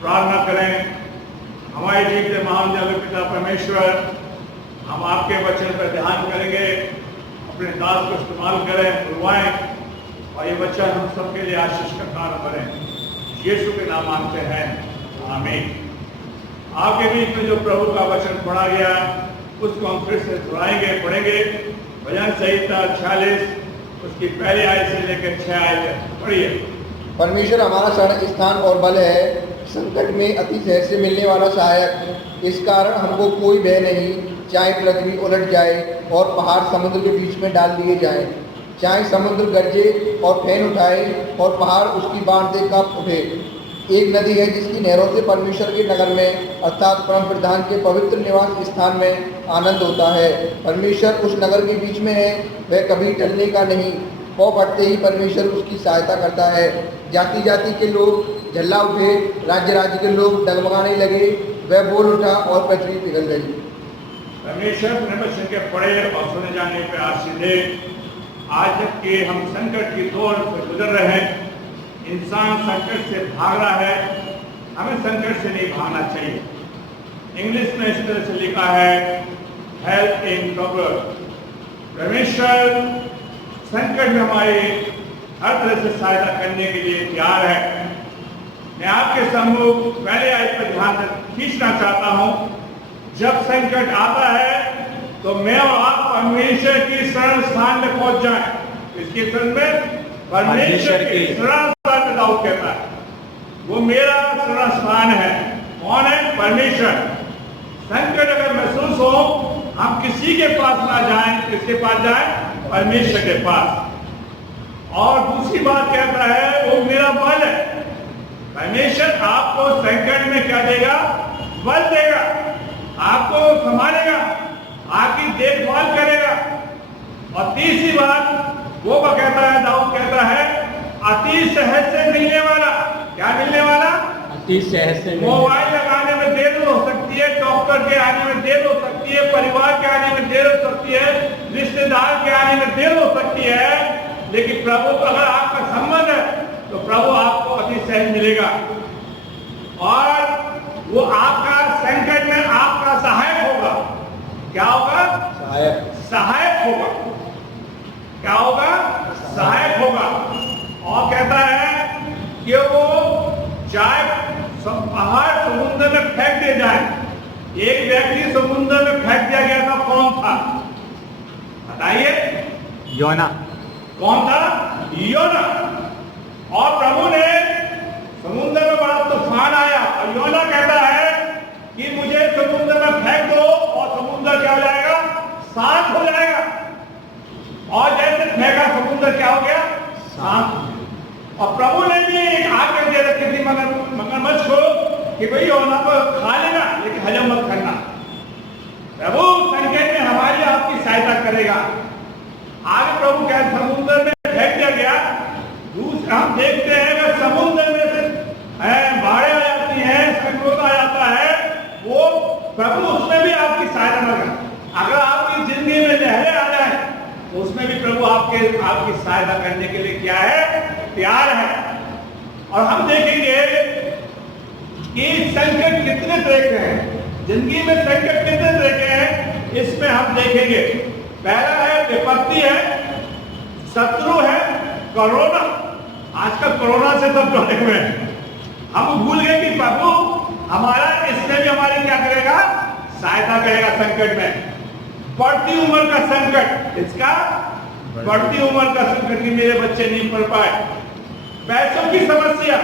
प्रार्थना करें। हमारे जीवित महान जगत पिता परमेश्वर, हम आपके वचन पर ध्यान करेंगे, अपने दास को इस्तेमाल करें, बुलवाएं और ये वचन हम सबके लिए आशीष का कारण बने। यीशु के नाम मांगते हैं, आमीन। आपके बीच में जो प्रभु का वचन पढ़ा गया उसको हम फिर से दोहराएंगे, पढ़ेंगे। भजन संहिता 46 उसकी पहली आयत से लेकर 6 आयत तक पढ़िए। परमेश्वर हमारा शरण स्थान और बल है, संकट में अति सहज से मिलने वाला सहायक। इस कारण हमको कोई भय नहीं, चाहे पृथ्वी उलट जाए और पहाड़ समुद्र के बीच में डाल दिए जाए, चाहे समुद्र गरजे और फैन उठाए और पहाड़ उसकी बाढ़ से कांप उठे। एक नदी है जिसकी नहरों से परमेश्वर के नगर में अर्थात परम प्रधान के पवित्र निवास स्थान में आनंद होता है। परमेश्वर उस नगर के बीच में है, वह कभी टलने का नहीं। पौ फटते ही परमेश्वर उसकी सहायता करता है। जाति जाति के लोग झल्ला उठे, राज्य राज्य के लोग डगमगाने लगे। वह बोल उठा और पृथ्वी पिघल गई। परमेश्वर अपने वचन के पढ़े और सुने जाने पर आशीष दे। आज तक के हम संकट की दौर से गुजर रहे हैं। इंसान संकट से भाग रहा है, हमें संकट से नहीं भागना चाहिए। इंग्लिश में इस तरह से लिखा है, हेल्प इन ट्रबल। परमेश्वर संकट में हमारी हर तरह से सहायता करने के लिए तैयार है। मैं आपके सम्मुख पहले आयत पर ध्यान खींचना चाहता हूं। जब संकट आता है तो मैं और आप परमेश्वर की शरण स्थान में पहुंच जाएं। इसके शरण में परमेश्वर की शरण स्थान में दाऊद कहता है, वो मेरा शरण स्थान है। कौन है? परमेश्वर। संकट अगर महसूस हो, हम किसी के पास ना जाएं, किसके पास जाएं? परमेश्वर के पास। और दूसरी बात कहता है, वो मेरा बल है। परमेश्वर आपको संकट में क्या देगा? बल देगा, आपको संभालेगा, आपकी देखभाल करेगा। और तीसरी बात वो कहता है, दाऊद कहता है, अति सहज से मिलने वाला। क्या मिलने वाला? अति सहज से। मोबाइल लगाने में देर हो सकती है, डॉक्टर के आने में देर हो सकती है, परिवार के आने में देर हो सकती है, रिश्तेदार के आने में देर हो सकती है, लेकिन प्रभु का अगर आपका संबंध है तो प्रभु आपको अति सहज मिलेगा। और वो आपका संकट में आपका सहायक होगा। क्या होगा? सहायक। सहायक होगा। क्या होगा? सहायक होगा। और कहता है कि वो चाहे पहाड़ समुद्र में फेंक दिए जाए। एक व्यक्ति समुद्र में फेंक दिया गया था, कौन था? बताइए। योना। कौन था? योना। और प्रभु ने समुद्र में बड़ा तूफान आया और योना कहता है कि मुझे समुद्र में फेंक दो और समुद्र क्या हो जाएगा? शांत हो जाएगा। और जैसे फेंका समुद्र क्या हो गया? शांत। और प्रभु ने भी एक आज्ञा दे रखी थी मगरमच्छ को कि भाई योना को खा लेना, लेकिन हजम मत करना। प्रभु संकट में हमारी आपकी सहायता करेगा। आगे प्रभु क्या समुद्र में फेंक दिया गया। दूसरा हम देखते हैं कि समुद्र में से बाढ़ें आ जाती हैं, संकट आ जाता है, वो प्रभु उसमें भी आपकी सहायता करेगा। अगर आपकी जिंदगी में लहरें आ जाए तो उसमें भी प्रभु आपकी सहायता करने के लिए क्या है? तैयार है। और हम देखेंगे कि संकट कितने तरह के हैं, जिंदगी में संकट कितने तरह के हैं, इसमें हम देखेंगे। पहला है विपत्ति है, शत्रु है, कोरोना। आजकल कोरोना से सब डरे हुए हैं। हम भूल गए कि प्रभु हमारा इसमें भी हमारी क्या करेगा? सहायता करेगा संकट में। बढ़ती उम्र का संकट, इसका बढ़ती उम्र का संकट कि मेरे बच्चे नहीं पढ़ पाए, पैसों की समस्या,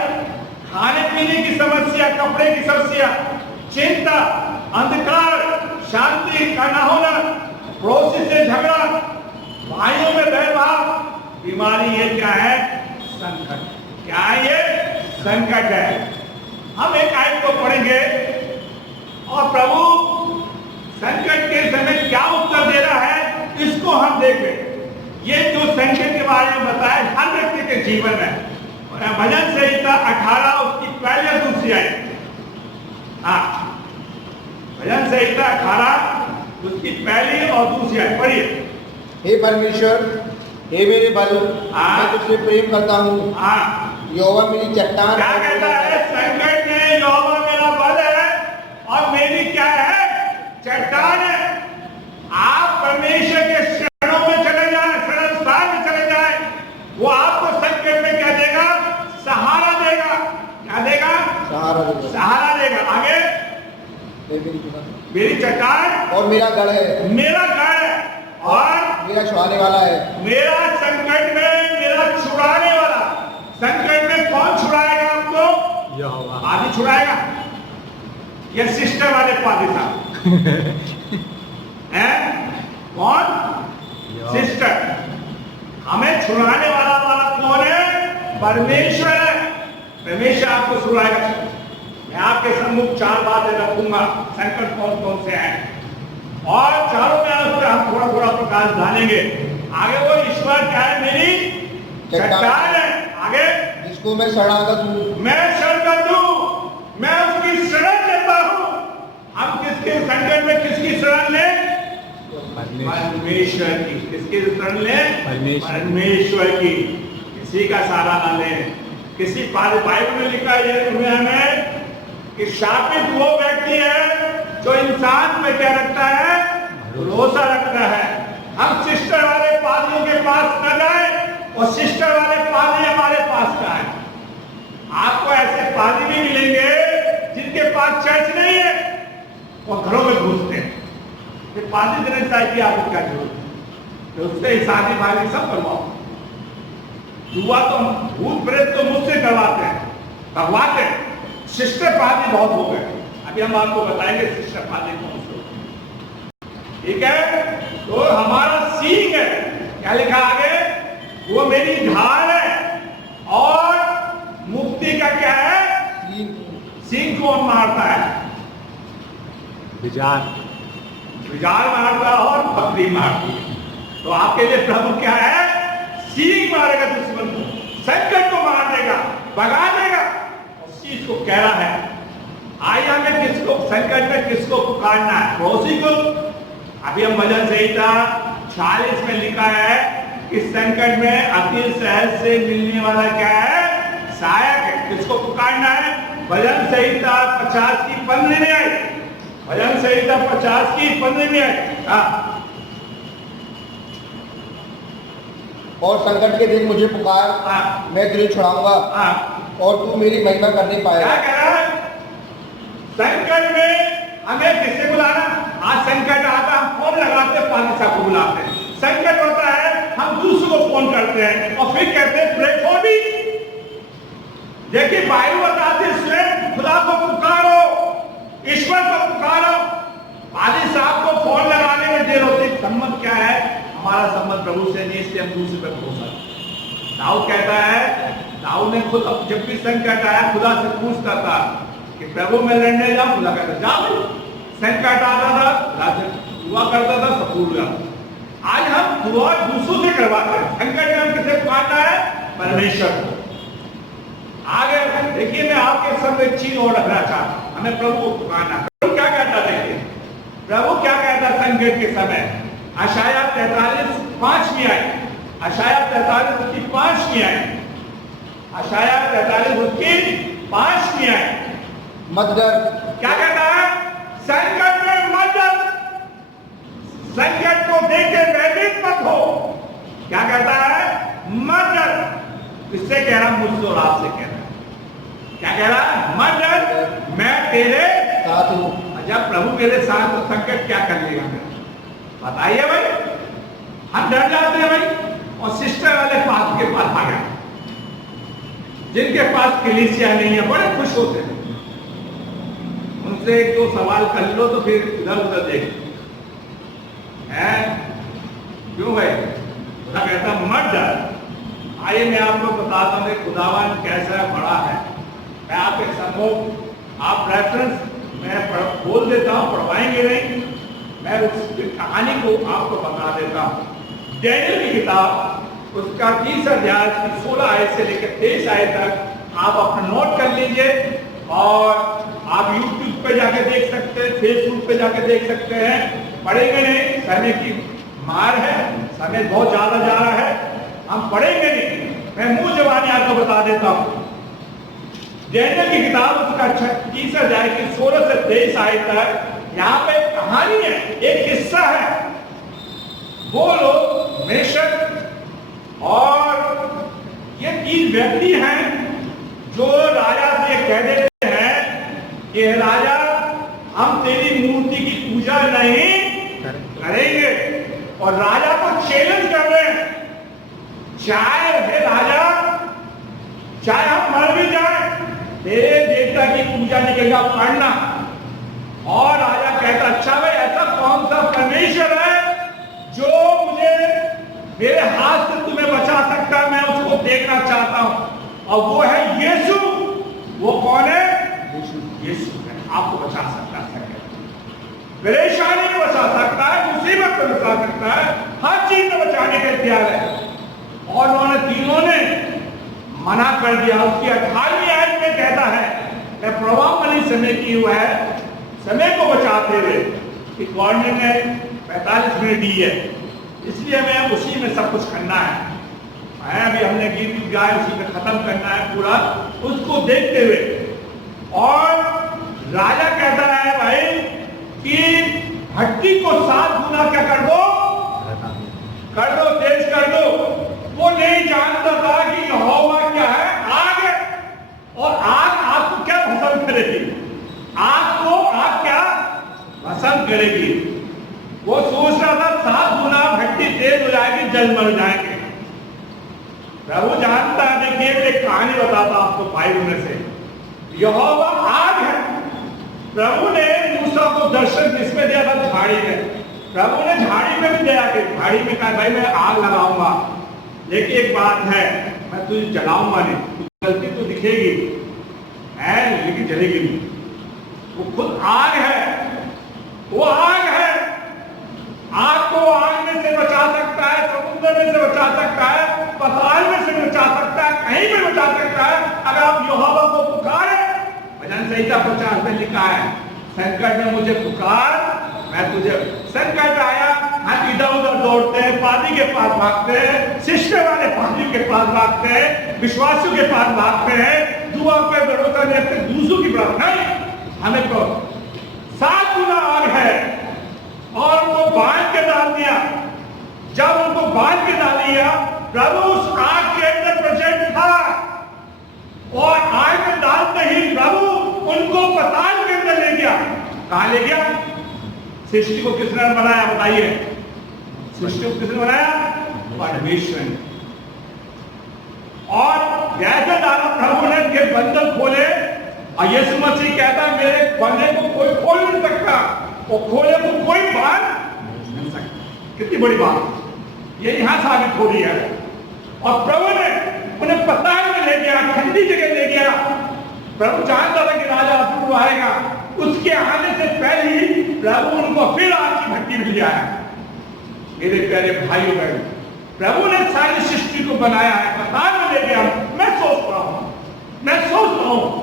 खाने पीने की समस्या, कपड़े की समस्या, चिंता, अंधकार, शांति का न होना, पड़ोसी से झगड़ा, भाइयों में भेदभाव, बीमारी, ये क्या है? संकट। क्या है ये? संकट है। हम एक आयत को पढ़ेंगे और प्रभु संकट के समय क्या उत्तर दे रहा है, इसको हम देखें। ये जो संकट के बारे में बताया हर व्यक्ति के जीवन में। भजन संहिता 18 उसकी पहली और दूसरी आयत। भजन संहिता 18 उसकी पहली और दूसरी आयत पढ़िए। हे परमेश्वर, हे मेरे बल, मैं तुझसे प्रेम करता हूँ। यहोवा मेरी चट्टान। क्या कहता है? संकट में यहोवा सहारा देगा। सहारा देगा। आगे मेरी चट्टान और मेरा गढ़ है, मेरा गढ़ है और मेरा छुड़ाने वाला है। मेरा संकट में मेरा छुड़ाने वाला। संकट में कौन छुड़ाएगा आपको? यहोवा। पादी छुड़ाएगा। ये सिस्टर वाले पादी साहब हैं? कौन? सिस्टर। हमें छुड़ाने वाला कौन है? परमेश्वर है। परमेश्वर आपको छुड़ाएगा। मैं आपके सम्मुख 4 बातें रखूंगा, संकट कौन कौन से हैं और चारों में हम थोड़ा थोड़ा प्रकाश डालेंगे। आगे वो ईश्वर क्या है? मेरी चट्टान है। आगे जिसको मैं शरणागत हूँ, मैं शरणगत हूँ, मैं उसकी शरण लेता हूँ। हम किसके संकट में किसकी शरण लें? परमेश्वर की। किसकी शरण लें? परमेश्वर की। किसी का सहारा ना लें। किसी बाइबल में लिखा है हमें कि शापित वो व्यक्ति है जो इंसान में क्या रखता है? भरोसा रखता है। हम सिस्टर वाले पादियों के पास न जाए और सिस्टर वाले पादी हमारे पास का है। आपको ऐसे पादी भी मिलेंगे जिनके पास चर्च नहीं है, वो घरों में घुसते हैं। ये पादी देने चाहिए, आपको क्या जरूरत है? तो उससे शादी भाई सब करवाओ। दुआ तो भूत प्रेत तो मुझसे करवाते हैं, करवाते हैं। सिस्टर पादी बहुत हो गए। अभी हम आपको बताएंगे सिस्टर पादी कौन से होते हैं। ठीक है? तो हमारा सींग है, क्या लिखा आगे? वो मेरी ढाल है और मुक्ति का क्या है? सींग कौन मारता है? विजार मारता और बकरी मारती है। तो आपके लिए प्रभु क्या है? सींग मारेगा दुश्मन को, संकट को मार देगा, भगा देगा। उस चीज को कह रहा है। आइए हमें किसको संकट में किसको पुकारना है? पड़ोसी को। अभी हम भजन संहिता 40 में लिखा है कि संकट में अति सहज से मिलने वाला क्या है? सहायक है। किसको पुकारना है? भजन संहिता 50 की 15वीं आयत। भजन संहिता 50 की 15वीं आयत। हाँ। और संकट के दिन मुझे पुकार, मैं तुझे छुड़ाऊंगा और तू मेरी महिमा करने पाएगा। क्या कह रहा है? संकट में हमें किससे बुलाना? आज संकट आता हम फोन लगाते हैं, पादी साहब को बुलाते हैं। संकट होता है हम दूसरों को फोन करते हैं और फिर कहते हैं प्रे फॉर मी। देखिए बाइबल बताती है स्वयं खुदा को पुकारो, ईश्वर को पुकारो। पादी साहब को फोन लगाने में देर होती। संबंध क्या है? हमारा संबंध प्रभु से नहीं, इसलिए हम दूसरे पर भरोसा। दाऊद कहता है, दाऊद ने खुद जब भी संकट आया खुदा से पूछता था कि प्रभु मैं लड़ने जाऊं, खुदा कहता जाओ। संकट आता था, खुदा से दुआ करता था, सब भूल गया। आज हम दुआ दूसरों से करवाते हैं। संकट में हम किसे पुकारना है? परमेश्वर को। आगे देखिए, मैं आपके सामने एक चीज और रखना चाहता हूं। हमें प्रभु को पुकारना। प्रभु क्या कहता? देखिए प्रभु क्या कहता संकट के समय। यशायाह 43:5 आयत। यशायाह 43 की 5वीं आयत। यशायाह 43 की 5वीं आयत। मत डर। क्या कहता है? संकट में मत डर, संकट को देख के भयभीत मत हो। क्या कहता है? मत डर। किससे कह रहा? मुझसे और आपसे कह रहा है। क्या कह रहा है? मत डर, मैं तेरे साथ हूं। जब प्रभु मेरे साथ तो संकट क्या कर लेगा? बताइए भाई। हम डर जाते हैं भाई। और सिस्टर वाले पास के पास आ गए, जिनके पास कलीसिया नहीं है, बड़े खुश होते हैं। उनसे 1-2 सवाल कर लो तो फिर इधर उधर देख है। क्यों भाई? खुदा कहता मत डर। आइए मैं आपको बताता हूँ कि खुदावन कैसा बड़ा है। मैं आपके सम्मुख आप रेफरेंस मैं बोल देता हूँ, पढ़वाएंगे नहीं, मैं उस कहानी को आपको बता देता हूँ। डैनियल की किताब उसका 30 अध्याय की 16 आयत से लेकर 23 आयत तक आप अपना नोट कर लीजिए और आप YouTube पे जाके देख सकते हैं, Facebook पे जाके देख सकते हैं। पढ़ेंगे नहीं, समय की मार है, समय बहुत ज्यादा जा रहा है, हम पढ़ेंगे नहीं। मैं मुंह जबानी आपको बता देता हूँ। डैनियल की किताब उसका 30 अध्याय की 16 से 23 आयत तक यहाँ पे कहानी है, एक हिस्सा है। वो लोग मेशक और ये 3 व्यक्ति हैं जो राजा से कह देते हैं कि राजा हम तेरी मूर्ति की पूजा नहीं करेंगे। और राजा को चैलेंज कर रहे हैं, चाहे हे राजा, चाहे हम मर भी जाए, तेरे देवता की पूजा निकलेगा पढ़ना। और राजा कहता, अच्छा भाई, ऐसा कौन सा परमेश्वर है जो मुझे मेरे हाथ से तुम्हें बचा सकता है? मैं उसको देखना चाहता हूं। और वो है यीशु। वो कौन है? यीशु आपको बचा सकता है, परेशानी में बचा सकता है, मुसीबत में बचा सकता है, हर चीज में बचाने के तैयार है। और उन्होंने तीनों ने मना कर दिया। उसकी 18वीं आयत में कहता है, मैं प्रभावशाली समय की हुआ है, समय को बचाते हुए कि गवर्नमेंट ने 45 मिनट दी है, इसलिए हमें उसी में सब कुछ करना है। अभी हमने गीत गाए, उसी में खत्म करना है पूरा, उसको देखते हुए। और राजा कहता है भाई कि भट्टी को 7 गुना क्या कर दो, तेज कर दो। वो नहीं जानता था कि यहोवा क्या है, आग है। और आग को क्या भस्म करेगी? आग को आग क्या भस्म करेगी? वो सोच रहा था 7 गुना भट्टी तेज हो जाएगी, जल मर जाएंगे। प्रभु जानता है। देखिए एक कहानी बताता आपको बाइबल में से। यहोवा आग है। प्रभु ने मूसा को दर्शन किसमें दिया था? झाड़ी में। प्रभु ने झाड़ी में भी दिया कि झाड़ी में कहा भाई मैं आग लगाऊंगा, लेकिन एक बात है, मैं तुझे जलाऊंगा नहीं, गलती तो दिखेगी है लेकिन जलेगी नहीं। वो खुद आग है, वो आग है। आग को आग में से बचा सकता है, समुद्र में से बचा सकता है, पताल में से बचा सकता है, कहीं भी बचा सकता है अगर आप यहोवा को पुकारे। भजन संहिता 50 में लिखा है, संकट में मुझे पुकार, मैं तुझे। संकट आया, हम इधर उधर दौड़ते हैं, पानी के पास भागते हैं, शिष्य वाले पानी के पास भागते हैं, विश्वासियों के पास भागते हैं, दुआ पे भरोसा नहीं रखते, दूसरों की प्रार्थना नहीं। हमें तो 7 गुना आग है। और उनको बांध के डाल दिया। जब उनको बांध के डाल दिया, प्रभु उस आग के अंदर प्रेजेंट था। और आग में डालते ही प्रभु उनको पताल के अंदर ले गया। कहां ले गया? सृष्टि को किसने बनाया बताइए? सृष्टि को किसने बनाया? परमेश्वर ने। और जैसे डाला प्रभु ने के बंधन खोले, और यीशु मसीह कहता है मेरे बंधे को कोई खोल नहीं सकता, वो खोले तो कोई बात नहीं सकता। कितनी बड़ी बात ये यहां साबित हो रही है। और प्रभु ने उन्हें पताल में ले गया, ठंडी जगह ले गया। प्रभु जानता था कि राजा अपूर्व आएगा, उसके आने से पहले ही प्रभु उनको फिर आग की भट्टी में ले आया। मेरे प्यारे भाइयों बहन, प्रभु ने सारी सृष्टि को बनाया है, पताल में ले गया। मैं सोचता हूं,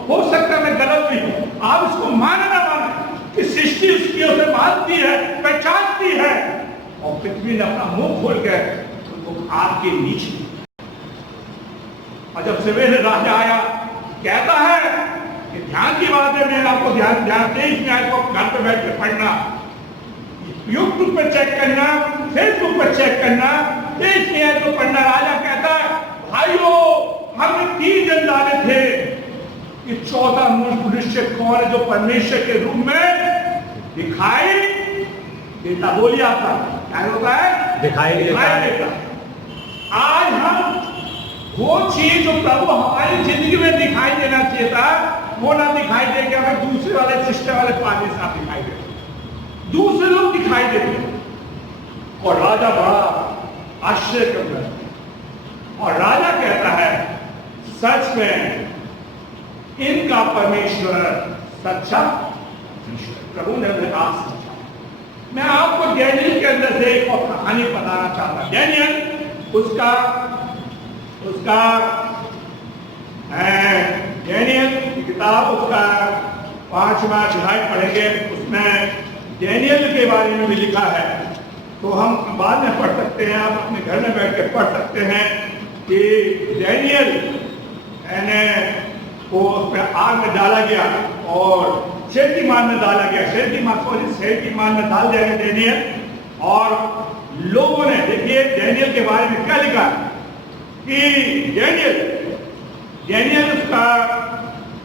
हो सकता है मैं गलत भी हूं, आप इसको माने ना माने कि सृष्टि उसकी ओर से मानती है, पहचानती है। और पृथ्वी ने अपना मुंह खोल के उनको आग के नीचे। और जब सवेरे राजा आया, कहता है कि ध्यान की बात है, मैं आपको ध्यान 23 में आपको घर पे बैठ के पढ़ना, यूट्यूब पे चेक करना, फेसबुक पे चेक करना, 23 में तो पढ़ना। राजा कहता है भाइयों, हमने 3 जन डाले थे कि 14 मनुष्य कौन है जो परमेश्वर के रूप में दिखाई देता? बोलिए आपका क्या होता है? दिखाई देता। आज हम वो चीज जो प्रभु हमारी जिंदगी में दिखाई देना चाहिए था, वो ना दिखाई दे के हमें दूसरे वाले सिस्टर वाले पानी साफ दिखाई देते, दूसरे लोग दिखाई देते। और राजा बड़ा आश्चर्य करता है। और राजा कहता है सच में इनका परमेश्वर सच्चा प्रभु ने कहा सच्चा। मैं आपको डैनियल के अंदर से एक और कहानी बताना चाहता हूं। डैनियल उसका डैनियल की किताब, उसका 5वां अध्याय पढ़ेंगे, उसमें डैनियल के बारे में भी लिखा है। तो हम बाद में पढ़ सकते हैं, आप अपने घर में बैठ कर पढ़ सकते हैं कि डैनियल को आग में डाला गया और शेर की मान में डाला गया। शेर की मान में डाल दिया गया डैनियल। और लोगों ने, देखिए डैनियल के बारे में क्या लिखा कि डैनियल उसका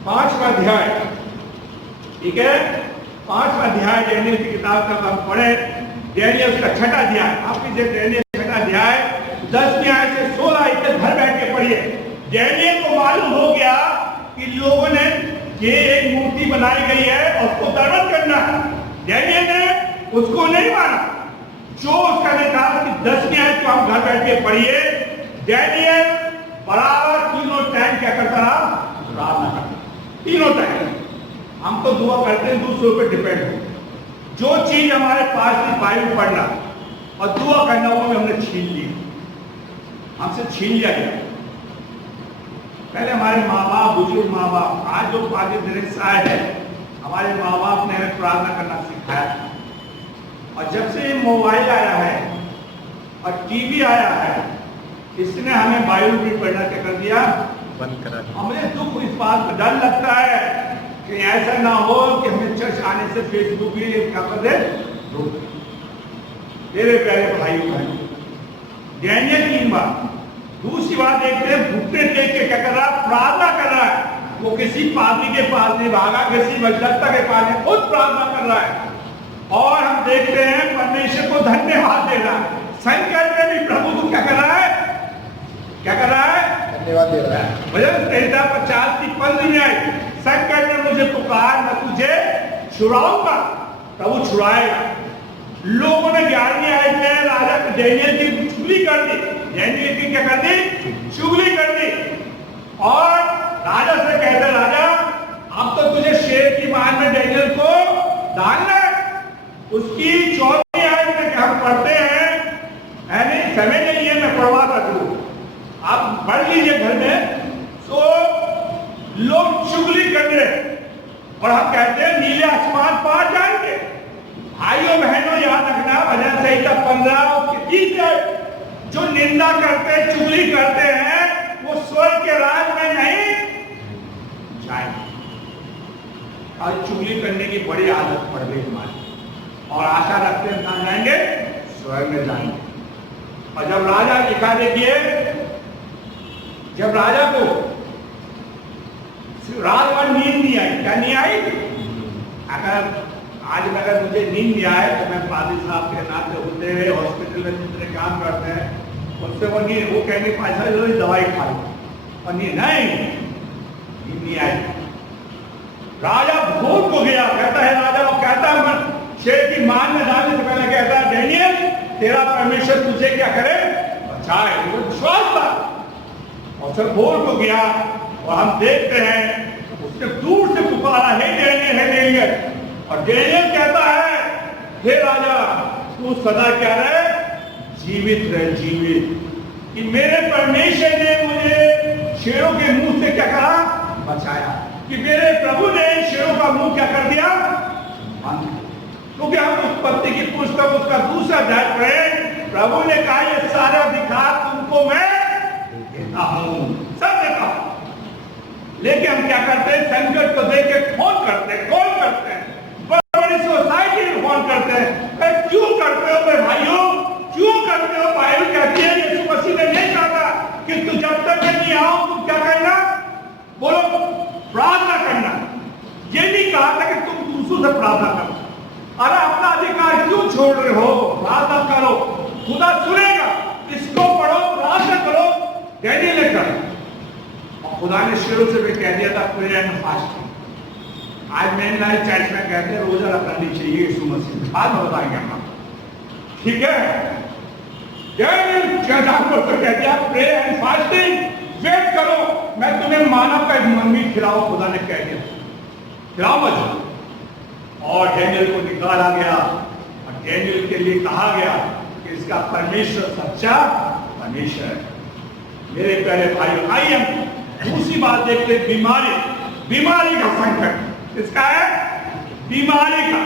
5वां अध्याय ठीक है, 5वां अध्याय डैनियल की किताब का हम पढ़े, डैनियल उसका 6ठा अध्याय, आपकी डैनियल 6ठा अध्याय 10 न्याय से 16 इतने घर बैठ के पढ़िए। डैनियल को मालूम हो गया कि लोगों ने ये एक मूर्ति बनाई गई है और उसको दंडवत करना है। डैनियल ने उसको नहीं माना, जो उसका ने कहा कि 10 न्याय को हम घर बैठ के पढ़िए। डैनियल बराबर तीनों टाइम क्या करता रहा? प्रार्थना करता, तीनों टाइम। हम तो दुआ करते हैं दूसरों पे डिपेंड हो, जो चीज हमारे पास थी बाइबल पढ़ना और दुआ करना वो हमने छीन ली, हमसे छीन लिया गया। पहले हमारे माँ बाप, बुजुर्ग माँ बाप, आज जो आगे निरक्षाय है, हमारे माँ बाप ने हमें प्रार्थना करना सिखाया। और जब से मोबाइल आया है और टीवी आया है, इसने हमें बाइबल भी पढ़ना क्या कर दिया? बंद करा। हमें दुख इस बात का डर लगता है कि ऐसा ना हो कि हमें चर्च आने से फेसबुक भी क्या कर दे, रोक दे। मेरे प्यारे भाइयों बहनों, डैनियल 3 बार। दूसरी बात देखते हैं, घुटने टेक के क्या कर रहा? प्रार्थना कर रहा है। वो किसी पादरी के पास नहीं भागा, किसी मजदत्ता के पास नहीं, खुद प्रार्थना कर रहा है। और हम देखते हैं परमेश्वर को धन्यवाद दे रहा है। संकट में भी प्रभु को क्या कर रहा है? क्या कर रहा है? धन्यवाद दे रहा है। भजन संहिता 50 की 15 में आई, संकट में मुझे पुकार, मैं तुझे छुड़ाऊंगा। प्रभु छुड़ाएगा। लोगों ने 11वीं आयत में राजा डैनियल की चुगली कर दी। डैनियल की क्या कर दी? चुगली कर दी। और राजा से कहते, राजा अब तो तुझे शेर की मान में डैनियल को डालना है। उसकी 14वीं आयत में हम पढ़ते हैं, यानी समय नहीं है, मैं पढ़वाता हूं, आप पढ़ लीजिए घर में। तो लोग चुगली कर रहे और हम कहते हैं नीले आसमान पार जाएंगे। भाइयों बहनों याद रखना, भजन संहिता 15 की 30 है, जो निंदा करते, चुगली करते हैं, वो स्वर्ग के राज में नहीं जाएंगे। आज चुगली करने की बड़ी आदत पड़ गई हमारी, और आशा रखते हैं कहां जाएंगे? स्वर्ग में जाएंगे। और जब राजा लिखा, देखिए, जब राजा को रात भर नींद नहीं आई, क्या नहीं आई? अगर मुझे नींद नहीं आए तो मैं पादी साहब के नाते होते हुए हॉस्पिटल में जितने काम करते हैं उससे वो नहीं, वो कहने पैसा दवाई खा लो, और नींद नहीं आई। राजा भूत को गया, कहता है राजा, वो कहता है शेर की मान में डालने से पहले कहता है, डैनियल तेरा परमेश्वर तुझे क्या करे? बचाए। विश्वास था। और फिर भोर को गया और हम देखते हैं उसने दूर से पुकारा, हे डैनियल, हे डैनियल। और डैनियल कहता है, हे राजा तू सदा क्या रहे? जीवित रहे, जीवित। कि मेरे परमेश्वर ने मुझे शेरों के मुंह से क्या करा? बचाया। कि मेरे प्रभु ने शेरों का मुंह क्या कर दिया? बंद। क्योंकि हम उत्पत्ति की पुस्तक उसका दूसरा अध्याय पढ़े, प्रभु ने कहा ये सारा अधिकार तुमको मैं देता हूं, सब देता हूं। लेकिन हम क्या करते हैं? संकट को देख के फोन करते हैं, कॉल करते हैं, बड़ी सोसाइटी में फोन करते हैं। क्यों करते हो मेरे भाइयों? क्यों करते हो? बाइबल कहती है यीशु मसीह ने नहीं कहा कि तू जब तक मैं नहीं आऊं तुम क्या करना? बोलो, प्रार्थना करना। ये नहीं कहा था कि तुम दूसरों से प्रार्थना करो। अरे अपना अधिकार क्यों छोड़ रहे हो? प्रार्थना करो, खुदा सुनेगा। इसको पढ़ो, प्रार्थना करो। डैनियल ने कहा, और खुदा ने शुरू से भी कह दिया था प्रेयर एंड फास्टिंग। आज मेन लाइफ चर्च में कहते हैं रोजा रखना नहीं चाहिए यीशु मसीह, बाद में बताएंगे हम, ठीक है? डैनियल को तो कह दिया प्रेयर एंड फास्टिंग, वेट करो, मैं तुम्हें मानव का एक मंगी खिलाओ। खुदा ने कह दिया खिलाओ मत। और डैनियल को निकाला गया और डैनियल के लिए कहा गया कि इसका परमेश्वर सच्चा परमेश्वर है। मेरे प्यारे भाइयों, आइए हम दूसरी बात देखते हैं, बीमारी का संकट। इसका है बीमारी का,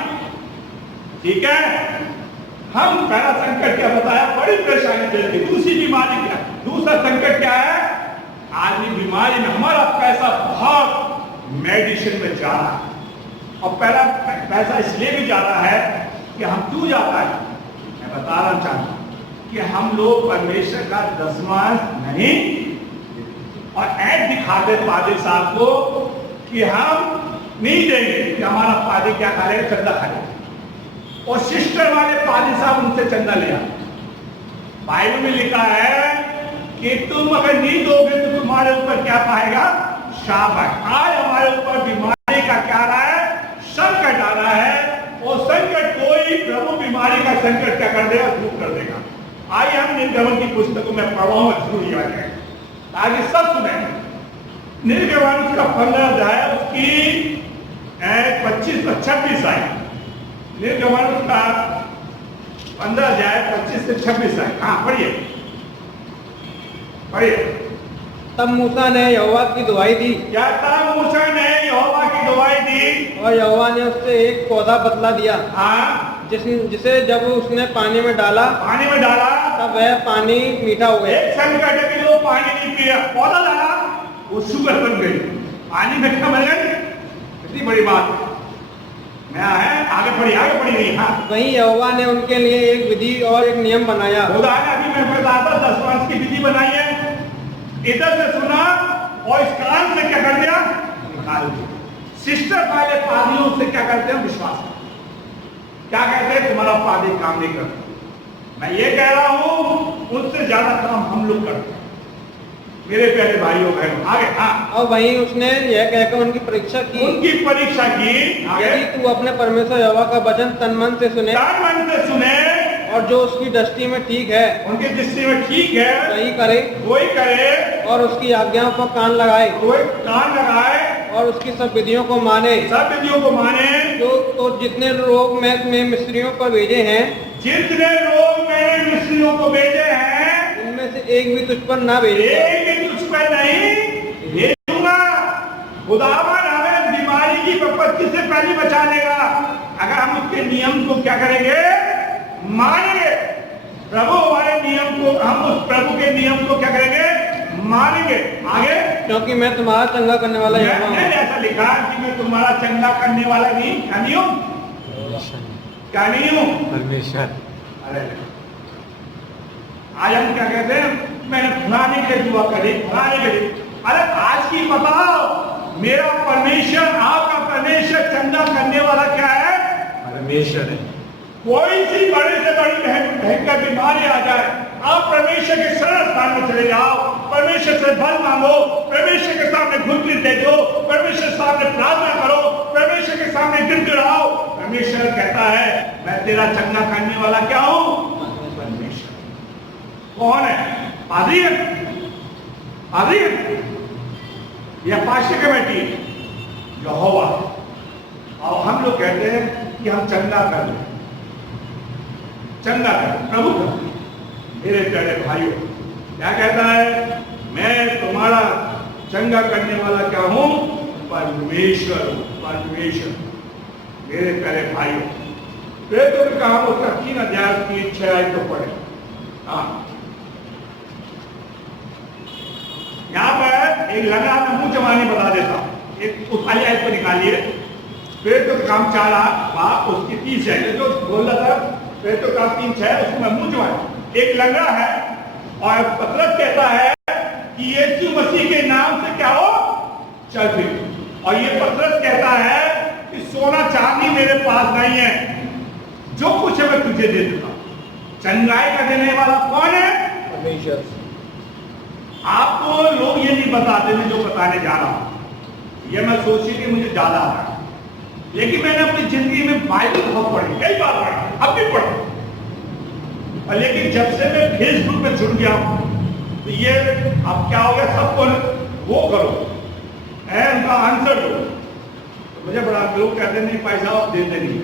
ठीक है? हम पहला संकट क्या बताया? बड़ी परेशानी चलती। दूसरी बीमारी क्या? दूसरा संकट क्या है? आदमी बीमारी में, हमारा पैसा बहुत मेडिसिन में जा रहा है। और पहला पैसा इसलिए भी जा रहा है कि हम क्यों जाता है? मैं बताना चाहता हूं कि हम लोग परमेश्वर का दशमांश नहीं, और ऐड दिखाते पादरी साहब को कि हम नहीं देंगे कि हमारा पादी क्या खा लेगा, चंदा खा लेगा। और सिस्टर वाले पादी साहब उनसे चंदा लिया। बाइबल में लिखा है कि तुम अगर नहीं दोगे तो तुम्हारे ऊपर क्या पाएगा, शाप है। आज हमारे ऊपर बीमारी का क्या रहा है, संकट आ रहा है, और संकट कोई प्रभु बीमारी का संकट क्या कर देगा, दूर कर देगा। आइए हम निर्गमन की पुस्तकों में पढ़ा हूं, जरूर याद है ताकि सब सुने। निर्गमन उसका 15 अध्याय उसकी 25-26 आए। निर्गमन उसका 15 अध्याय 25 से 26 आए। हाँ पढ़िए पढ़िए। तब मूसा ने यहोवा की दुहाई दी, क्या तब मूसा ने यहोवा की दुहाई दी, और यहोवा ने उससे एक पौधा बतला दिया, हाँ, जिसे जब उसने पानी में डाला पानी में डाला तब वह पानी मीठा हो गया। एक संकट है कि जो पानी नहीं पिया, पौधा डाला वो शुगर बन गई, पानी में क्या बन गई, कितनी बड़ी बात है। मैं है आगे पढ़ी नहीं। हाँ, वहीं यहोवा ने उनके लिए एक विधि और एक नियम बनाया। खुदा ने अभी मैं बताता 10 वर्ष की विधि बनाई है, इधर से सुना और इस कान से क्या कर दिया, निकाल दिया। सिस्टर वाले पादियों से क्या करते हैं, विश्वास क्या कहते हैं, तुम्हारा पादी काम नहीं करता। मैं ये कह रहा हूं उनसे ज्यादा काम हम लोग करते हैं मेरे प्यारे भाइयों बहनों। आगे। हाँ, और वहीं उसने यह कहकर उनकी परीक्षा की, उनकी परीक्षा की। आगे, यदि तू अपने परमेश्वर यहोवा का वचन तन मन से सुने तन मन से सुने और जो उसकी दृष्टि में ठीक है उनकी दृष्टि में ठीक है वही करे, वही करे, और उसकी आज्ञाओं पर कान लगाए वही कान लगाए और उसकी सब विधियों को माने, सब विधियों को माने। तो जितने लोग मैं मिस्त्रियों पर भेजे हैं, जितने लोग मैंने मिस्रियों को भेजे हैं उनमें से एक भी तुझ पर ना भेजे। एक भी तुझ पर नहीं भेजूंगा। खुदावन हमें बीमारी की विपत्ति से पहले बचा लेगा अगर हम उसके नियम को क्या करेंगे, मानेंगे। प्रभु हमारे नियम को, हम उस प्रभु के नियम को क्या करेंगे, मानेंगे। आगे, क्योंकि मैं तुम्हारा चंगा करने वाला यहोवा हूं। मैंने ऐसा लिखा कि मैं तुम्हारा चंगा करने वाला नहीं, क्या नहीं हूं, क्या नहीं हूं, परमेश्वर। अरे आज हम क्या कहते हैं, मैंने फलाने के लिए दुआ करी, फलाने के लिए। अरे आज की बताओ, मेरा परमेश्वर, आपका परमेश्वर चंगा करने वाला क्या है, परमेश्वर है। कोई सी बड़ी से बड़ी भयंकर बीमारी आ जाए, आप परमेश्वर के शरण स्थान में चले जाओ, परमेश्वर से बल मांगो, परमेश्वर के सामने घुटने टेको, परमेश्वर के सामने प्रार्थना करो, परमेश्वर के सामने गिड़गिड़ाओ। परमेश्वर कहता है मैं तेरा चंगा करने वाला क्या हूं, परमेश्वर। कौन है, पादरी है, पादरी है या पास्टर कमेटी, यहोवा। और हम लोग कहते हैं कि हम चंगा कर रहे, चंगा कर, प्रभु कर। मेरे प्यारे भाइयों, क्या कहता है, मैं तुम्हारा चंगा करने वाला क्या हूं, परमेश्वर हूं, परमेश्वर। मेरे प्यारे भाइयों, प्रेरितों के काम उसका 3 अध्याय की 6 आयत तो पढ़े। हाँ, यहाँ पर एक लगा, मैं मुंह जवानी बता देता हूं, एक उस वाली आयत को निकालिए। प्रेरितों का काम 4 उसकी 30 है, जो बोल रहा था प्रेरितों का काम 3:6, उसको मैं मुंह जवानी। एक लंगड़ा है और पतरस कहता है कि यीशु मसीह के नाम से क्या हो, चल फिर। और ये पतरस कहता है कि सोना चांदी मेरे पास नहीं है, जो कुछ है मैं तुझे दे देता हूं। चंगाई का देने वाला कौन है, परमेश्वर। आपको लोग ये नहीं बताते, मैं जो बताने जा रहा हूं ये मैं सोची कि मुझे ज्यादा आ रहा है, लेकिन मैंने अपनी जिंदगी में बाइबल बहुत पढ़ी, कई बार पढ़ा, अब भी पढ़ा। और लेकिन जब से मैं फेसबुक पे जुड़ गया तो ये अब क्या हो गया, सबको वो करो उनका आंसर दो। तो मुझे बड़ा लोग कहते नहीं पैसा आप दे देंगे।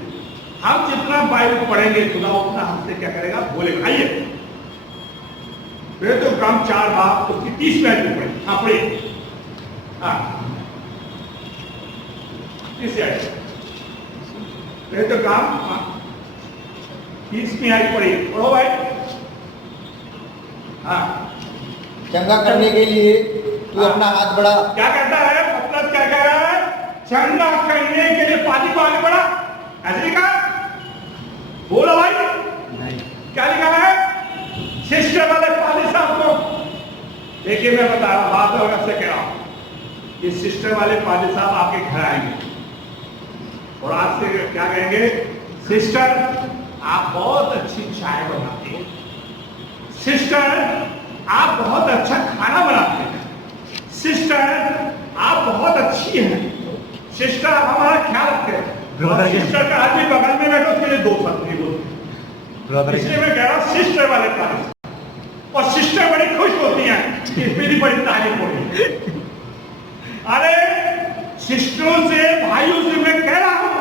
हम जितना बाइबल पढ़ेंगे खुदा उतना हमसे क्या करेगा, बोलेगा। आइए फिर तो काम 4 बाप उसकी 30 मिनट में पढ़े। हाँ पढ़िए, हाँ 30 फिर तो काम 30 में आई पढ़िए, पढ़ो भाई। हाँ, चंगा करने के लिए तू अपना हाथ बढ़ा। क्या कहता है पतरस, क्या कह रहा है, चंगा करने के लिए पादी को आगे बढ़ा, ऐसे लिखा, बोलो भाई नहीं। क्या लिखा है, शिष्य वाले पादी साहब को। देखिए मैं बता रहा, बात और से कह रहा हूं, ये सिस्टर वाले पादी साहब आपके घर आएंगे, आपसे क्या कहेंगे, सिस्टर आप बहुत अच्छी चाय बनाती हैं, सिस्टर आप बहुत अच्छा खाना बनाते हैं, सिस्टर आप बहुत अच्छी हैं, सिस्टर आप हमारा ख्याल रखते हैं। Brother, सिस्टर का आदमी बगल में बैठो उसके लिए दो शब्द नहीं बोलते, ब्रदर इसलिए मैं कह रहा हूँ सिस्टर वाले पास, और सिस्टर बड़ी खुश होती हैं कि मेरी बड़ी तारीफ हो रही है। अरे सिस्टरों से, भाइयों से मैं कह रहा हूं,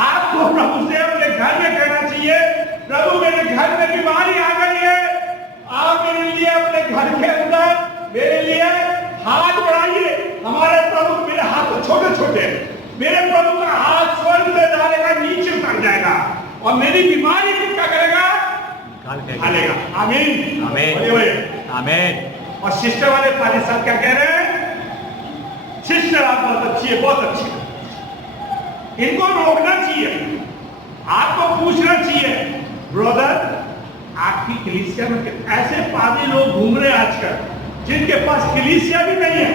आपको प्रभु से अपने घर में कहना चाहिए, प्रभु मेरे घर में बीमारी आ गई है, आप मेरे लिए अपने घर के अंदर मेरे लिए हाथ बढ़ाइए। हमारे प्रभु, मेरे हाथ छोटे छोटे, मेरे प्रभु का हाथ स्वर्ग से डालेगा, नीचे उतर जाएगा और मेरी बीमारी को क्या करेगा, हालेगा। आमीन, आमीन, आमीन। और सिस्टर वाले पाली साहब क्या कह रहे हैं, सिस्टर आप बहुत अच्छी है, बहुत अच्छी है। इनको रोकना चाहिए, आपको पूछना चाहिए, ब्रदर आपकी कलीसिया में ऐसे पादी लोग घूम रहे हैं आजकल जिनके पास कलीसिया भी नहीं है।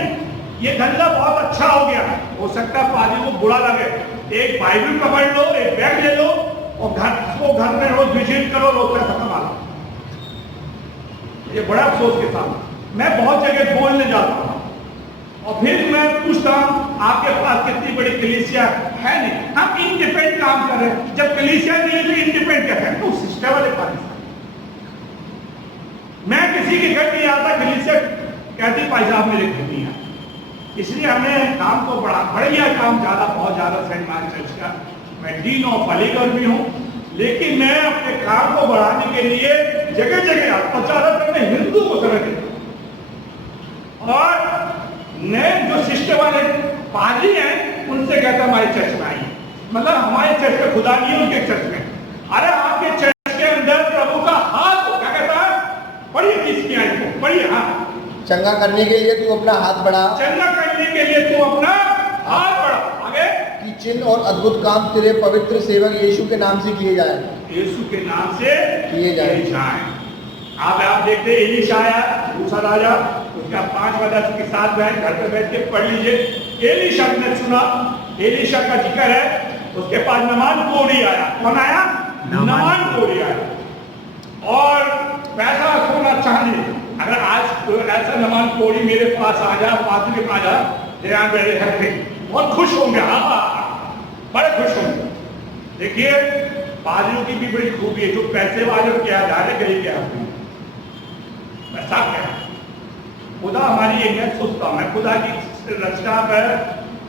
ये धंधा बहुत अच्छा हो गया, हो सकता है पादी को बुरा लगे, एक बाइबल पकड़ लो, एक बैग ले लो और घर में रोज विजिट करो, रोज पैसा कमा लो। ये बड़ा अफसोस के साथ मैं बहुत जगह बोलने जाता हूँ और फिर मैं पूछता हूँ आपके पास कितनी बड़ी कलीसिया है, नहीं हम इंडिपेंडेंट काम कर रहे हैं, जब कलीसिया नहीं है तो इंडिपेंडेंट क्या है, तो सिस्टर वाले पास। मैं किसी के घर नहीं आता, कलीसिया कहती भाई साहब मेरे घर नहीं आए, इसलिए हमने काम को बढ़िया काम ज्यादा, बहुत ज्यादा सेंट मार्क चर्च का मैं डीन ऑफ अलीगढ़ भी हूँ, लेकिन मैं अपने काम को बढ़ाने के लिए जगह जगह प्रचार में हिंदू को समझ देता और नए जो सिस्टर वाले पादरी हैं उनसे कहता हमारे चर्च में आइए, मतलब हमारे चर्च में खुदा नहीं है, उनके चर्च में। अरे आपके चर्च के अंदर प्रभु का हाथ क्या कहता है, पढ़िए किसकी आई को पढ़िए, हाँ चंगा करने के लिए तू अपना हाथ बढ़ा, चंगा करने के लिए तू अपना हाथ बढ़ा, आगे कि चिन्ह और अद्भुत काम तेरे पवित्र सेवक यीशु के नाम से किए जाए, यीशु के नाम से किए जाए। आप देखते एलीशा आया, दूसरा राजा, उसका 5 वजह के साथ में घर पे बैठ के पढ़ लीजिए। एलीशा ने सुना, एलीशा का जिक्र है, उसके पास नमान कोढ़ी आया। कौन आया? नमान कोढ़ी आया। और पैसा सोना चांदी, अगर आज ऐसा नमान कोढ़ी मेरे पास आ जा, पास के पास आ जा, मेरे घर पे बहुत खुश होंगे, हाँ बड़े खुश होंगे। देखिए पादरियों की भी बड़ी खूबी है, जो पैसे वाले क्या जाने गई क्या पैसा क्या, खुदा हमारी ये मैं सोचता हूं, मैं खुदा की रचना पर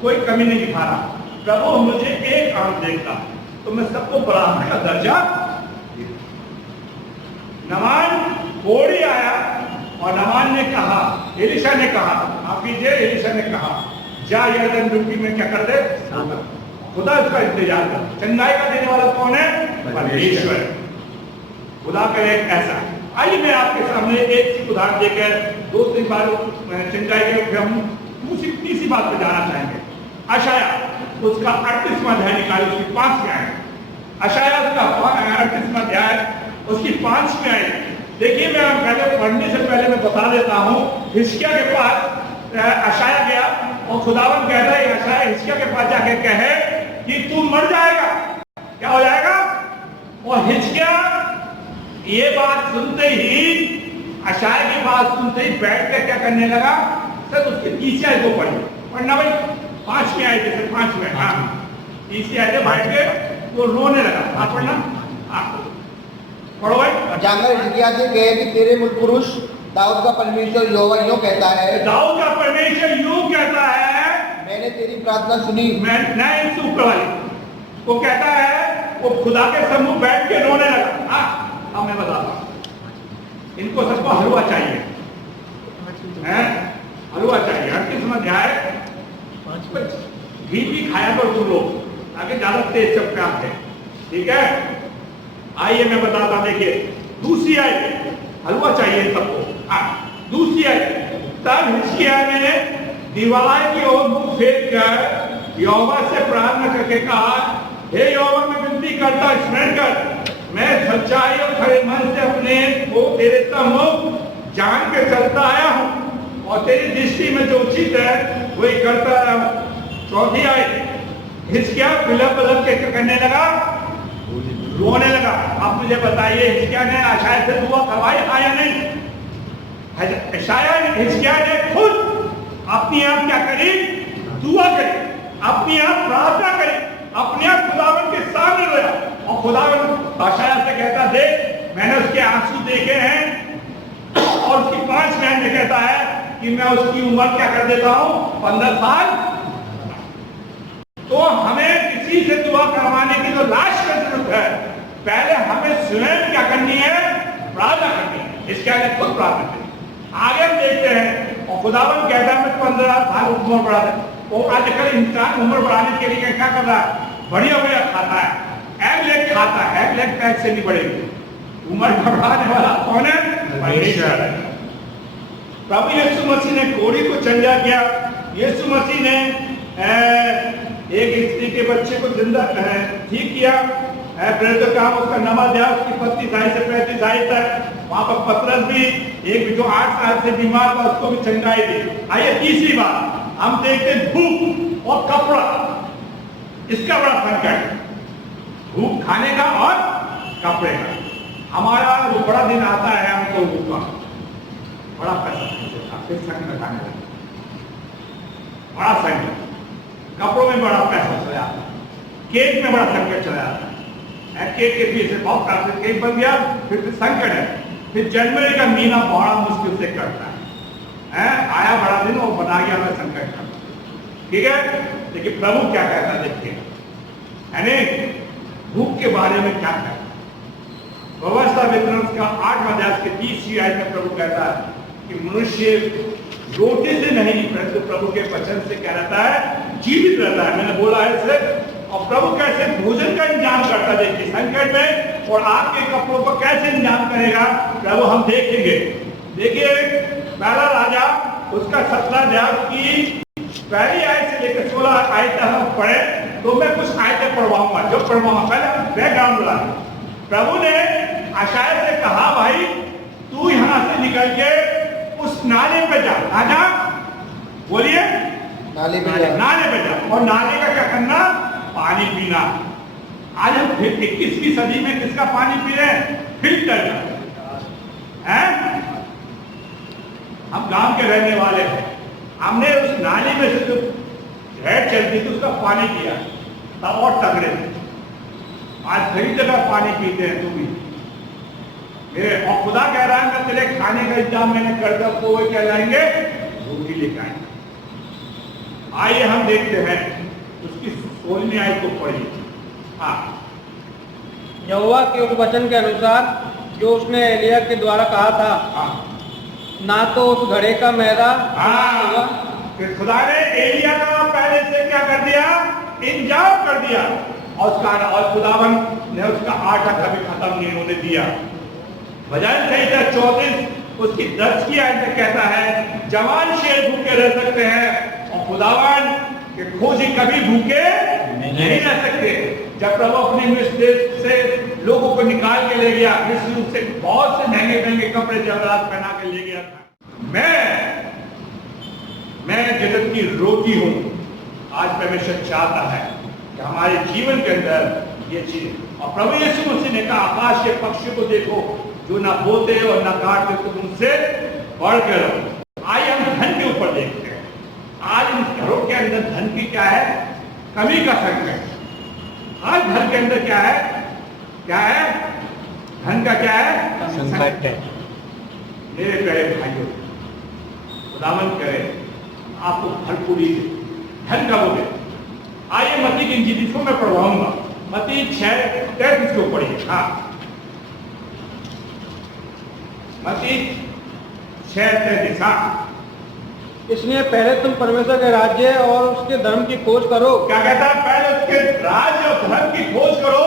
कोई कमी नहीं दिखा रहा। प्रभु मुझे एक आंख देखता तो मैं सबको ब्राह्मण का दर्जा। नमान कोढ़ी आया और नमान ने कहा, एलीशा ने कहा, आप कीजिए, एलीशा ने कहा जा यरदन डुबकी में क्या कर दे, खुदा उसका इंतजार कर। चंगाई का देने वाला कौन है? परमेश्वर। खुदा का एक ऐसा। आइए मैं आपके सामने एक उदाहरण देकर 2-3 बार चंगाई के हम तीसरी बात पे जाना चाहेंगे। अशाया उसका 38वां अध्याय निकाले, उसकी 5वीं आयत। अशाया उसका 38वां अध्याय उसकी 5वीं आयत। देखिए मैं पहले पढ़ने से पहले मैं बता देता हूँ, हिजकिय्याह के पास अशाया गया और खुदावन कहता है अशाया हिजकिय्याह के पास जाके कहे कि तू मर जाएगा, क्या हो जाएगा। और हिजकिय्याह ये बात सुनते ही, अशाया की बात सुनते ही बैठ कर क्या करने लगा, सर उसके 30 आयत को पढ़ना भाई, 5वीं आयत जैसे 5वीं, हाँ 30 आयत बैठ के वो रोने लगा। आप पढ़ना, आप पढ़ो भाई। जाकर हिजकिय्याह से कहे कि तेरे मूल पुरुष दाऊद का परमेश्वर यहोवा यूं कहता है, दाऊद का परमेश्वर यूं कहता है, मैंने तेरी प्रार्थना सुनी। मैं नए ऊपर वाली वो कहता है, वो खुदा के सम्मुख बैठ के रोने लगा। हाँ मैं बताता हूं, इनको सबको हलवा चाहिए, हैं हलवा चाहिए। 38वां अध्याय, घी भी खाया करो तुम लोग, आगे ज्यादा तेज चपका है, ठीक है। आइए मैं बताता, देखिए दूसरी आयत, हलवा चाहिए सबको। दूसरी आयत, तब हिजकिय्याह ने दीवार की ओर मुंह फेर कर यहोवा से प्रार्थना करके कहा, हे यहोवा मैं विनती करता, स्मरण कर, मैं सच्चाई और खरे मन से अपने को तेरे सम्मुख जान के चलता आया हूँ और तेरी दृष्टि में जो उचित है वही करता आया हूँ। चौथी आयत, हिजकिय्याह बिलख बिलख के करने लगा, रोने लगा। आप मुझे बताइए, हिजकिय्याह ने आशाया से दुआ करवाई आया नहीं? हिजकिय्याह ने खुद अपनी आप क्या करी? दुआ करी, अपनी आप प्रार्थना करी, अपने आप खुदावन के सामने रोया। और खुदावन आशाया से कहता, देख मैंने उसके आंसू देखे हैं, और उसकी 5 महीने कहता है कि मैं उसकी उम्र क्या कर देता हूं, 15 साल। तो हमें किसी से दुआ करवाने की तो लाश की जरूरत है, पहले हमें स्वयं क्या करनी है? प्रार्थना करनी है। इसके आगे खुद प्रार्थना करें। आगे हम देखते हैं, और खुदावन कहता है मैं 15 साल उम्र बढ़ा दे। वो आजकल इंसान उम्र बढ़ाने के लिए क्या कर रहा है? बढ़िया बढ़िया खाता है, एग लेग खाता है, एग लेग पैक से नहीं बढ़ेगी। उम्र बढ़ाने वाला कौन है? परमेश्वर है। प्रभु यीशु मसीह ने कोढ़ी को चंगा किया। यीशु मसीह ने एक स्त्री के बच्चे को जिंदा ठीक किया। प्रेरितों का उसका नाम दिया, उसकी 32 से 35 तक। वहां पर पतरस भी, एक जो 8 साल से बीमार था, उसको भी चंगाई दी। आइए तीसरी बात हम देखते हैं, भूख और कपड़ा। इसका बड़ा संकट, भूख खाने का और कपड़े का। हमारा जो बड़ा दिन आता है, हम तो भूखा बड़ा पैसा फिर संकट खाने लगे, बड़ा संकट। कपड़ों में बड़ा पैसा चला जाता है, केक में बड़ा संकट चला जाता है। केक के पीछे बहुत पैसे, केक बन गया फिर संकट है। फिर जनवरी का महीना बड़ा मुश्किल से कटता है। आया बड़ा दिन और बना गया हमें संकट का, ठीक है। लेकिन प्रभु क्या कहता है देखिए, भूख के बारे में क्या कहता है? व्यवस्था वितरण का 8वां अध्याय के 30वीं आयत में प्रभु कहता है कि मनुष्य रोटी से नहीं परंतु प्रभु के वचन से क्या रहता है? जीवित रहता है। मैंने बोला है इसे। और प्रभु कैसे भोजन का इंतजाम करता है देखिए संकट में, और आपके कपड़ों को कैसे इंतजाम करेगा प्रभु, हम देखेंगे। देखिए पहला राजा उसका 17 अध्याय की पहली आयत से लेकर 16 आयत तक हम पढ़े, तो मैं कुछ आयतें पढ़वाऊंगा। जो पढ़वाऊंगा पहले बैकग्राउंड ला। प्रभु ने आशाया से कहा, भाई तू यहां से निकल के उस नाले पे जा। आजा, बोलिए, नाले पे जा। और नाले का क्या करना? पानी पीना। आज हम 21वीं सदी में किसका पानी पी रहे हैं? फिल्टर का। हम गांव के रहने वाले हैं, हमने उस नाले में से जो हेड चलती थी उसका पानी पिया, तब और तगड़े थे। आज कई जगह पानी पीते हैं तुम भी मेरे। और खुदा कह रहा है मैं तेरे खाने का इंतजाम मैंने कर दिया, तो वो क्या लाएंगे? रोटी लेकर आएंगे। आइए हम देखते हैं उसकी 16वीं आयत को पढ़िए। हाँ, यहोवा के उस वचन के अनुसार जो उसने एलिया के द्वारा कहा था, हाँ, ना तो उस घड़े का मैदा हाँ, फिर खुदा ने एलिया का पहले से क्या कर दिया? इंतजाम कर दिया। और खुदावन ने उसका आटा कभी खत्म नहीं होने दिया। भजन संहिता 34 उसकी 10वीं आयत में कहता है, जवान शेर भूखे रह सकते हैं और खुदावन के खोजी कभी भूखे नहीं रह सकते। जब प्रभु अपने मिस्र देश से लोगों को निकाल के ले गया, मिस्र से बहुत से महंगे महंगे कपड़े जवाहरात पहना के ले गया था। मैं जगत की रोटी हूं। आज परमेश्वर चाहता है कि हमारे जीवन के अंदर ये चीज, और प्रभु यीशु मसीह ने कहा, आकाश के पक्षी को देखो जो ना बोते और ना काटते, तो उनसे बढ़ कर रहो। आइए हम धन के ऊपर देखते हैं। आज इन घरों के अंदर धन की क्या है? कमी का संकट। आज घर के अंदर क्या है? धन का क्या है? संकट है। मेरे प्यारे भाइयों, खुदावन करे आपको भरपूरी धन का बोले। आइए मत्ती की इंजील इसको मैं पढ़वाऊंगा। मत्ती 6:33 को पढ़िए। हाँ, मत्ती 6:33। हाँ, इसलिए पहले तुम परमेश्वर के राज्य और उसके धर्म की खोज करो। क्या कहता है? पहले उसके राज्य और धर्म की खोज करो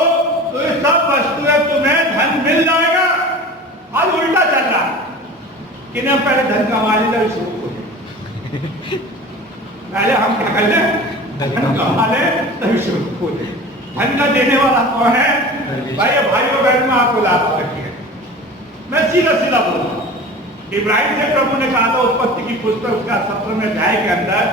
तो ये सब वस्तुएं तुम्हें धन मिल जाएगा। आज उल्टा चल रहा है कि ना पहले धन कमाने का शुरू हो जाए। पहले हम क्या कर ले? धन कमा ले तभी शुरू हो जाए। धन का देने वाला कौन है? भाइयों बहन में आपको लाभ रखिए। मैं सीधा सीधा बोलूंगा। इब्राहिम से प्रभु ने कहा था उत्पत्ति की पुस्तक उसका 17वें अध्याय के अंदर,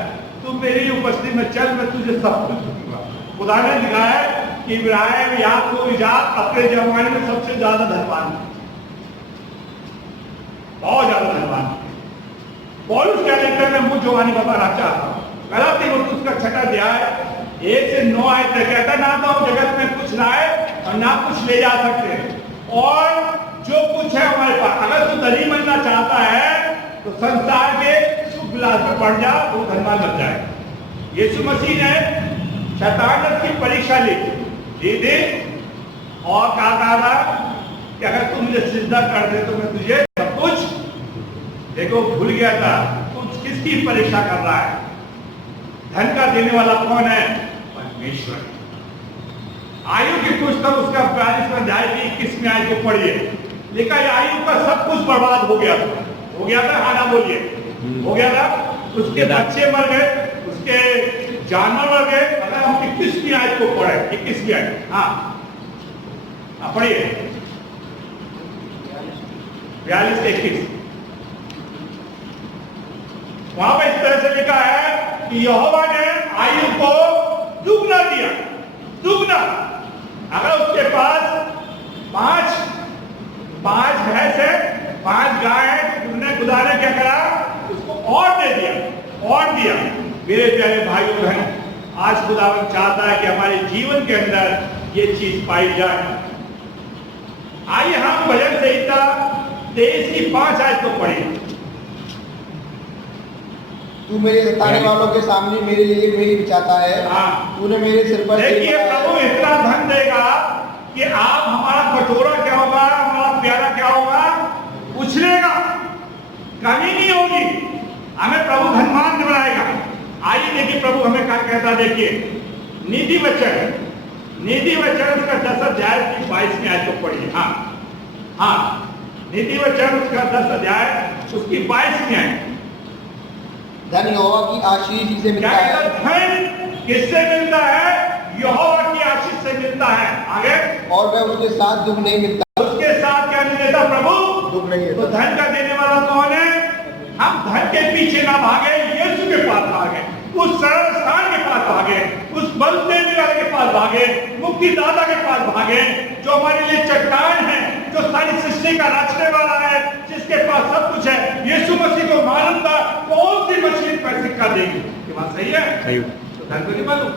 तुम मेरी उपस्थिति में चल, मैं तुझे सब कुछ दूंगा। खुदा ने दिखाया है कि इब्राहिम याकूब इजाक अपने जमाने में सबसे ज्यादा धनवान, बहुत ज्यादा धनवान। पौलुस क्या लिखते हैं, मैं मुझ जवानी बताना चाहता हूँ। गलाती उसका 6 अध्याय 1 से 9 आयत तक कहता है, ना तो हम जगत में कुछ लाए और ना कुछ ले जा सकते, और जो कुछ है हमारे पास, अगर तू धनी बनना चाहता है तो संसार के सुख विलास में पड़ जा, तो धनवान बन जाए। यीशु मसीह ने शैतान की परीक्षा ली थी और कहा था कि अगर तू मुझे सिजदा कर दे तो मैं तुझे सब कुछ, देखो भूल गया था तू किसकी परीक्षा कर रहा है। धन का देने वाला कौन है? परमेश्वर। आयु की पुस्तक उसका 42वां अध्याय की 21वीं आयत को पढ़िए, लिखा है आयु का सब कुछ बर्बाद हो गया था। हो गया था, हाँ ना बोलिए, हो गया था। उसके बच्चे मर गए, उसके जानवर मर गए। अगर हम 21वीं आयत को पढ़े, 21वीं आयत, हाँ पढ़िए 42 से 21, वहां पर इस तरह से लिखा है कि यहोवा ने आयु को दुगना दिया, दुगना। अगर उसके पास 5 भैंस है, 5 गाय है, तो खुदा ने क्या करा, उसको और दे दिया, और दिया। मेरे प्यारे भाइयों बहन, आज खुदावन चाहता है कि हमारे जीवन के अंदर ये चीज पाई जाए। आइए हम भजन संहिता 23 की 5 आयत को पढ़ें। तू मेरे सताने वालों के सामने मेरे लिए मेरी बिछाता है, तूने मेरे सिर पर देखिए प्रभु इतना धन देगा कि आप, हमारा कटोरा क्या होगा, हमारा प्यारा क्या होगा, उछलेगा, कमी नहीं होगी, हमें प्रभु धनवान बनाएगा। आइए देखिए प्रभु हमें क्या कहता, देखिए नीति वचन उसका 10 अध्याय की 22वीं आयत को पढ़िए। हाँ नीति वचन उसका 10 अध्याय उसकी 22वीं आयत। धन यहोवा की आशीष से मिलता है। धन किससे मिलता है? यहोवा की आशीष से मिलता है। आगे, और वह उसके साथ दुख नहीं मिलता। उसके साथ क्या नहीं देता प्रभु? दुख नहीं है। तो धन का देने वाला कौन है? हम धन के पीछे ना भागे, यीशु के पास भागे, उस सरल स्थान के पास भागे, उस बल देने वाले के पास भागे, मुक्तिदाता के पास भागे, जो हमारे लिए चट्टान है, जो सारी सृष्टि का रचने वाला है, जिसके पास सब कुछ है। यीशु मसीह को मालूम था कौन सी मशीन पर सिक्का देगी। ये बात सही है? सही। तो धन को नहीं मालूम,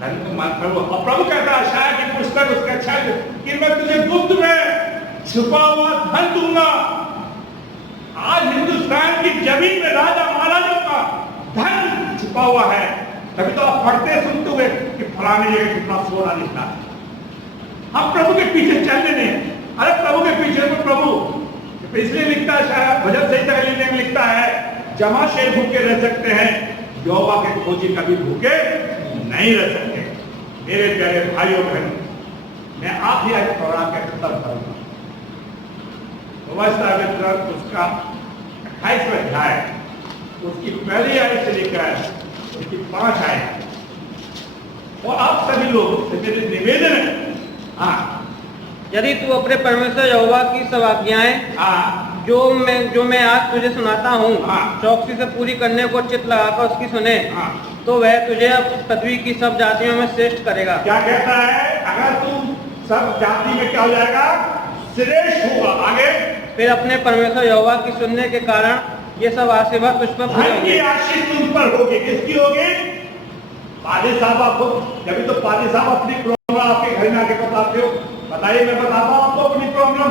धन को मान प्रभु। और प्रभु कहता है आशाया की पुस्तक उसका 6 कि मैं तुझे गुप्त में छुपा हुआ धन दूंगा। आज हिंदुस्तान की जमीन में राजा महाराजाओं का धन छुपा हुआ है। तभी तो आप पढ़ते सुनते हुए कि फलाने जगह कितना सोना निकला है। हम प्रभु के पीछे चलने नहीं। अरे प्रभु के पीछे तो प्रभु इसलिए लिखता है, शायद भजन संहिता में लिखता है, जमा शेर भूखे रह सकते हैं, यहोवा के खोजी कभी भूखे नहीं रह सकते। मेरे प्यारे भाइयों बहन, मैं आखिरी आयत पढ़ा के खत्म करूंगा। उसका 28वां अध्याय उसकी पहली आयत से लेकर उसकी 5 आयत। और आप सभी लोग से मेरे निवेदन है, हाँ, यदि तू अपने परमेश्वर यहोवा की सब आज्ञाएं जो मैं आज तुझे सुनाता हूँ चौकसी से पूरी करने को चित्त लगाकर उसकी सुने, तो वह तुझे अब पृथ्वी की सब जातियों में श्रेष्ठ करेगा। क्या कहता है? अगर तू सब जाति में क्या हो जाएगा? श्रेष्ठ होगा। आगे, फिर अपने परमेश्वर यहोवा की सुनने के कारण ये सब आशीर्वाद तुझ पर धन की आशीष तुम पर होगी। किसकी होगी? पादी साहब। आपको जब तो पादी साहब अपनी प्रॉब्लम आपके घर में आके बताते हो, बताइए, मैं बताता हूँ आपको अपनी प्रॉब्लम।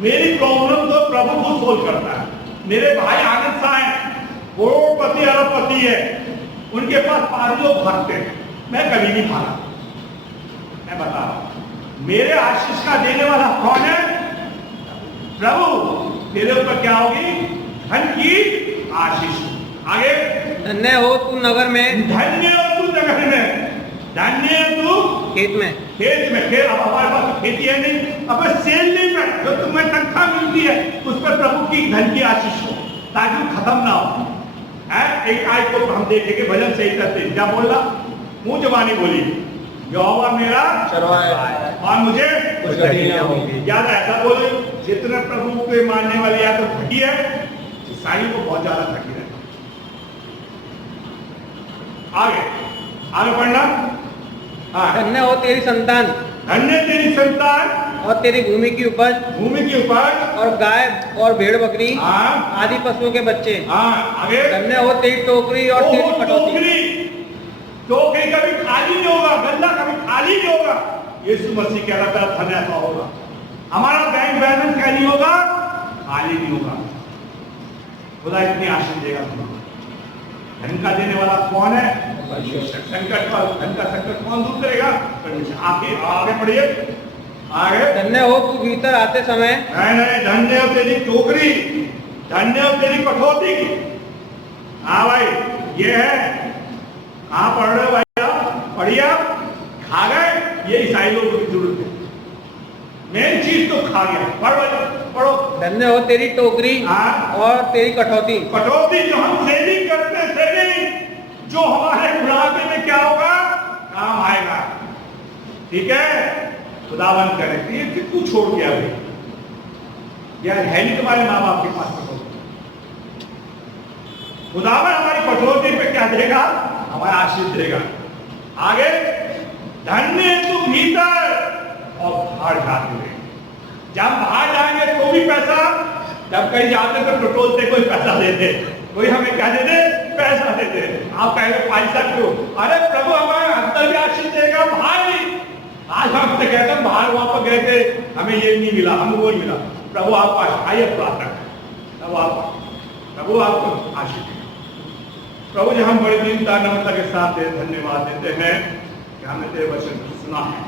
मेरी प्रॉब्लम तो प्रभु को सोल्व करता है। मेरे भाई आनंद शाह हैं, करोड़पति अरबपति है, उनके पास 5 लोग भागते हैं, मैं कभी नहीं भागा। मैं बता रहा हूं, मेरे आशीष का देने वाला कौन है? प्रभु। तेरे ऊपर क्या होगी? धन की आशीष। आगे, धन्य हो तू नगर में, धन्य हो तू नगर में, धन्य हो तू खेत में। खेत में, खेत अब हमारे पास खेती है नहीं, अब सैलरी में जो तुम्हें तनख्वाह मिलती है उस पर प्रभु की धन की आशीष हो, ताकि वो खत्म ना हो। एक आयत को हम देखेंगे भजन संहिता से, क्या बोल रहा? मुंह जबानी बोली, यहोवा मेरा चरवाहा और मुझे कुछ गति न होगी। याद ऐसा बोले, जितने प्रभु के मानने वाले या तो थकी है, ईसाई को बहुत ज्यादा थकी रहती। आगे पढ़ना। हाँ। धन्य हो तेरी संतान धन्य तेरी संतान और तेरी भूमि की उपज भूमि के ऊपर। और गाय और भेड़ बकरी हाँ आदि पशुओं के बच्चे। हाँ आगे। धन्य हो तेरी टोकरी और तेरी कटोती। टोकरी कभी खाली नहीं होगा, गंदा कभी खाली नहीं होगा। यीशु मसीह कह रहा था धन्य ऐसा होगा। हमारा बैंक बैलेंस क्या नहीं होगा, खाली नहीं होगा। खुदा इतनी आशीष देगा तुम्हें। धन का देने वाला कौन है? परमेश्वर। संकट का धन का संकट कौन दूर करेगा? परमेश्वर। आगे आगे बढ़िए, आगे। धन्य हो तू भीतर आते समय। नहीं, धन्य हो तेरी टोकरी, धन्य हो तेरी कठौती की। हाँ भाई, ये है। कहाँ पढ़ रहे हो भाई आप? पढ़िए आप। खा गए, ये ईसाई लोगों की जरूरत है। मेन चीज तो खा गया। पढ़ो। धन्य हो तेरी टोकरी हाँ। और तेरी कटौती। कटौती जो हम सेविंग करते हैं, सेविंग जो हमारे बुढ़ापे में क्या होगा, काम आएगा। ठीक है, खुदावन करे। ये कितनी छोड़ गया भाई, यार है नहीं तुम्हारे माँ बाप के पास कटौती। खुदावन हमारी कटौती पे क्या देगा? हमारा आशीष देगा। आगे, धन्य तू भीतर और बाहर जाते हुए। जब बाहर जाएंगे तो भी पैसा, जब कहीं जाते तो पेट्रोल से कोई पैसा दे दे, कोई हमें क्या दे दे? पैसा दे दे। आप कहेंगे पैसा क्यों? अरे प्रभु हमारे अंदर भी आशीष देगा, बाहर भी। आज हम से कहते हैं बाहर वहां पर गए थे, हमें ये नहीं मिला, हमें वो नहीं मिला। प्रभु आपको आइए प्रार्थना करें, प्रभु आपको आशीष देगा। प्रभु जी हम बड़ी दीनता नम्रता के साथ धन्यवाद देते हैं कि हमने तेरे वचन को सुना है।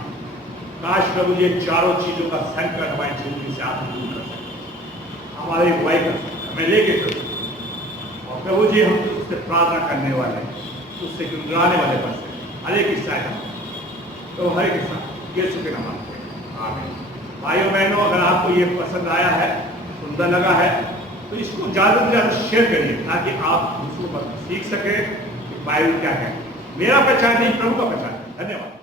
काश प्रभु ये चारों चीजों का संकट हमारी जिंदगी से आप दूर कर सकते, हमारे अगुवाई कर सकते, हमें लेके चल सकते। और प्रभु जी हम उससे प्रार्थना करने वाले, उससे गुनगुनाने वाले बन सकते। हर एक हिस्सा है तो हर एक हिस्सा यीशु के नाम में आमीन। भाइयों बहनों, अगर आपको ये पसंद आया है, सुंदर लगा है, तो इसको ज़्यादा से ज़्यादा शेयर करिए ताकि आप दूसरों पर सीख सकें कि बाइबल क्या है। मेरा पहचान नहीं, प्रभु का पहचान। धन्यवाद।